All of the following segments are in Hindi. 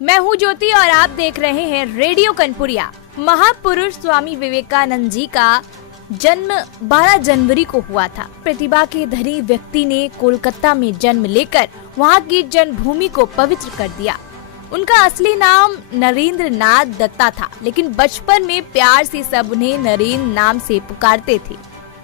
मैं हूँ ज्योति और आप देख रहे हैं रेडियो कनपुरिया। महापुरुष स्वामी विवेकानंद जी का जन्म 12 जनवरी को हुआ था। प्रतिभा के धनी व्यक्ति ने कोलकाता में जन्म लेकर वहाँ की जन्मभूमि को पवित्र कर दिया। उनका असली नाम नरेंद्र नाथ दत्ता था, लेकिन बचपन में प्यार से सब उन्हें नरेंद्र नाम से पुकारते थे।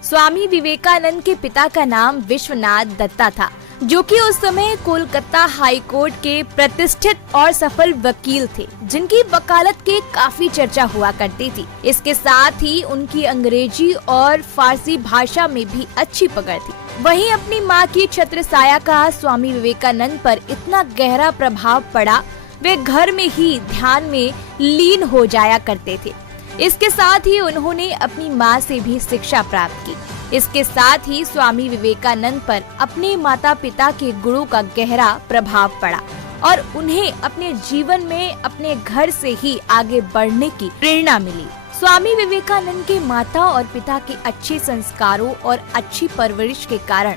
स्वामी विवेकानंद के पिता का नाम विश्वनाथ दत्ता था, जो कि उस समय कोलकाता हाई कोर्ट के प्रतिष्ठित और सफल वकील थे, जिनकी वकालत के काफी चर्चा हुआ करती थी। इसके साथ ही उनकी अंग्रेजी और फारसी भाषा में भी अच्छी पकड़ थी। वहीं अपनी मां की छत्रछाया का स्वामी विवेकानंद पर इतना गहरा प्रभाव पड़ा, वे घर में ही ध्यान में लीन हो जाया करते थे। इसके साथ ही उन्होंने अपनी मां से भी शिक्षा प्राप्त की। इसके साथ ही स्वामी विवेकानंद पर अपने माता पिता के गुणों का गहरा प्रभाव पड़ा और उन्हें अपने जीवन में अपने घर से ही आगे बढ़ने की प्रेरणा मिली। स्वामी विवेकानंद के माता और पिता के अच्छे संस्कारों और अच्छी परवरिश के कारण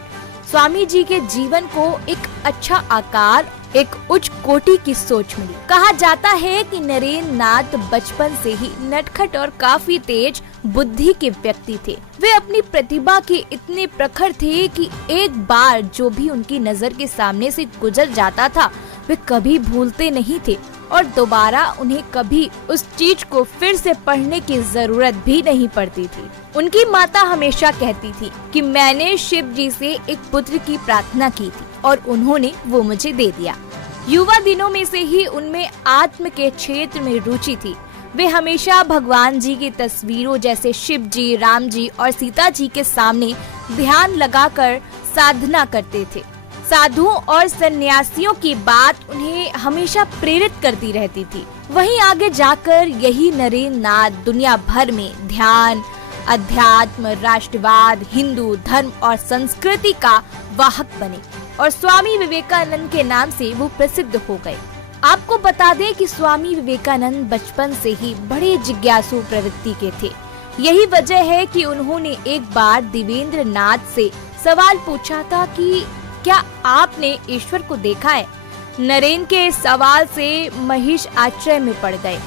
स्वामी जी के जीवन को एक अच्छा आकार, एक उच्च कोटि की सोच मिली। कहा जाता है कि नरेंद्र नाथ बचपन से ही नटखट और काफी तेज बुद्धि के व्यक्ति थे। वे अपनी प्रतिभा के इतने प्रखर थे कि एक बार जो भी उनकी नजर के सामने से गुजर जाता था, वे कभी भूलते नहीं थे और दोबारा उन्हें कभी उस चीज को फिर से पढ़ने की जरूरत भी नहीं पड़ती थी। उनकी माता हमेशा कहती थी कि मैंने शिव जी से एक पुत्र की प्रार्थना की थी और उन्होंने वो मुझे दे दिया। युवा दिनों में से ही उनमें आत्म के क्षेत्र में रुचि थी। वे हमेशा भगवान जी की तस्वीरों जैसे शिव जी, राम जी और सीता जी के सामने ध्यान लगाकर साधना करते थे। साधुओं और सन्यासियों की बात उन्हें हमेशा प्रेरित करती रहती थी। वहीं आगे जाकर यही नरेंद्र नाथ दुनिया भर में ध्यान, अध्यात्म, राष्ट्रवाद, हिंदू धर्म और संस्कृति का वाहक बने और स्वामी विवेकानंद के नाम से वो प्रसिद्ध हो गए। आपको बता दें कि स्वामी विवेकानंद बचपन से ही बड़े जिज्ञासु प्रवृत्ति के थे। यही वजह है कि उन्होंने एक बार देवेंद्र नाथ से सवाल पूछा था कि क्या आपने ईश्वर को देखा है? नरेंद्र के इस सवाल से महिष आश्चर्य में पड़ गए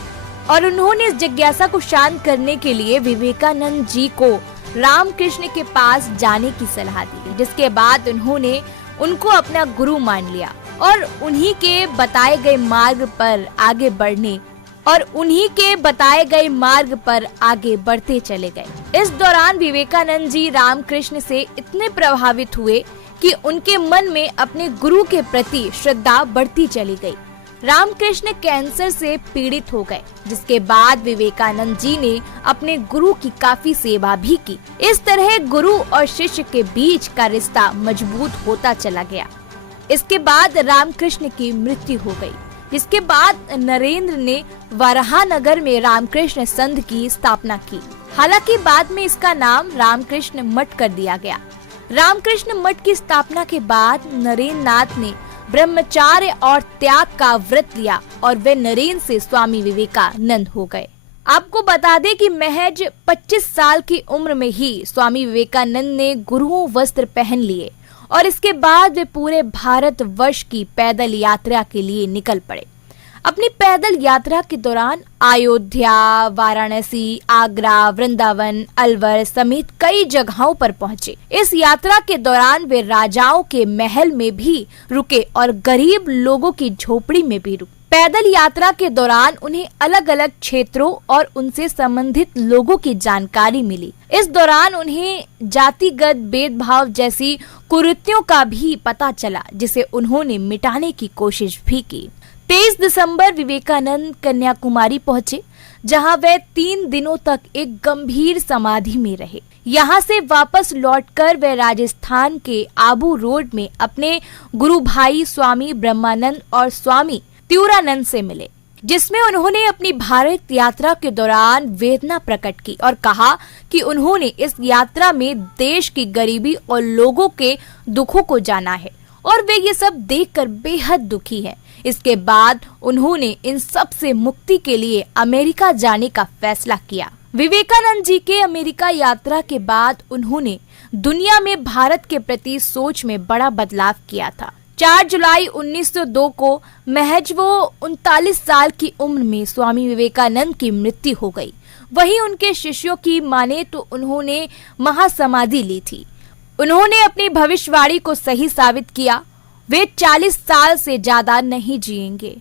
और उन्होंने इस जिज्ञासा को शांत करने के लिए विवेकानंद जी को रामकृष्ण के पास जाने की सलाह दी, जिसके बाद उन्होंने उनको अपना गुरु मान लिया और उन्हीं के बताए गए मार्ग पर आगे बढ़ते चले गए। इस दौरान विवेकानंद जी रामकृष्ण से इतने प्रभावित हुए कि उनके मन में अपने गुरु के प्रति श्रद्धा बढ़ती चली गई। रामकृष्ण कैंसर से पीड़ित हो गए, जिसके बाद विवेकानंद जी ने अपने गुरु की काफी सेवा भी की। इस तरह गुरु और शिष्य के बीच का रिश्ता मजबूत होता चला गया। इसके बाद रामकृष्ण की मृत्यु हो गई, जिसके बाद नरेंद्र ने वराहनगर में रामकृष्ण संघ की स्थापना की। हालांकि बाद में इसका नाम रामकृष्ण मठ कर दिया गया। रामकृष्ण मठ की स्थापना के बाद नरेंद्र नाथ ने ब्रह्मचार्य और त्याग का व्रत लिया और वे नरेंद्र से स्वामी विवेकानंद हो गए। आपको बता दें कि महज 25 साल की उम्र में ही स्वामी विवेकानंद ने गुरुओं वस्त्र पहन लिए और इसके बाद वे पूरे भारत वर्ष की पैदल यात्रा के लिए निकल पड़े। अपनी पैदल यात्रा के दौरान अयोध्या, वाराणसी, आगरा, वृंदावन, अलवर समेत कई जगहों पर पहुंचे। इस यात्रा के दौरान वे राजाओं के महल में भी रुके और गरीब लोगों की झोपड़ी में भी रुके। पैदल यात्रा के दौरान उन्हें अलग अलग क्षेत्रों और उनसे संबंधित लोगों की जानकारी मिली। इस दौरान उन्हें जातिगत भेदभाव जैसी कुरीतियों का भी पता चला, जिसे उन्होंने मिटाने की कोशिश भी की। 23 दिसंबर विवेकानंद कन्याकुमारी पहुंचे, जहां वे 3 दिनों तक एक गंभीर समाधि में रहे। यहां से वापस लौटकर वे राजस्थान के आबू रोड में अपने गुरु भाई स्वामी ब्रह्मानंद और स्वामी त्यूरानंद से मिले, जिसमें उन्होंने अपनी भारत यात्रा के दौरान वेदना प्रकट की और कहा कि उन्होंने इस यात्रा में देश की गरीबी और लोगों के दुखों को जाना है और वे ये सब देखकर बेहद दुखी हैं। इसके बाद उन्होंने इन सब से मुक्ति के लिए अमेरिका जाने का फैसला किया। विवेकानंद जी के अमेरिका यात्रा के बाद उन्होंने दुनिया में भारत के प्रति सोच में बड़ा बदलाव किया था। 4 जुलाई 1902 को महज वो 39 साल की उम्र में स्वामी विवेकानंद की मृत्यु हो गई। वहीं उनके शिष्यों की माने तो उन्होंने महासमाधि ली थी। उन्होंने अपनी भविष्यवाणी को सही साबित किया। वे 40 साल से ज्यादा नहीं जिएंगे।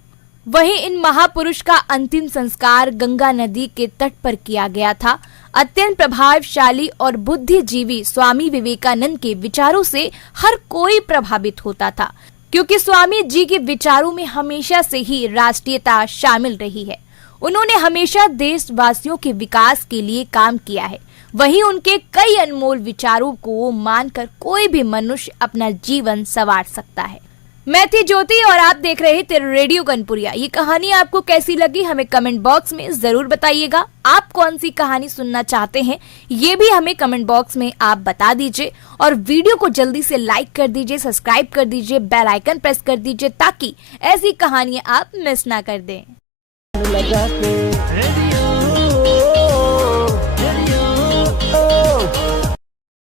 वहीं इन महापुरुष का अंतिम संस्कार गंगा नदी के तट पर किया गया था। अत्यंत प्रभावशाली और बुद्धिजीवी स्वामी विवेकानंद के विचारों से हर कोई प्रभावित होता था, क्योंकि स्वामी जी के विचारों में हमेशा से ही राष्ट्रीयता शामिल रही है। उन्होंने हमेशा देशवासियों के विकास के लिए काम किया है। वहीं उनके कई अनमोल विचारों को मानकर कोई भी मनुष्य अपना जीवन संवार सकता है। मैं थी ज्योति और आप देख रहे थे रेडियो कनपुरिया। ये कहानी आपको कैसी लगी हमें कमेंट बॉक्स में जरूर बताइएगा। आप कौन सी कहानी सुनना चाहते हैं ये भी हमें कमेंट बॉक्स में आप बता दीजिए और वीडियो को जल्दी से लाइक कर दीजिए, सब्सक्राइब कर दीजिए, बेल आइकन प्रेस कर दीजिए ताकि ऐसी कहानियां आप मिस ना कर दें।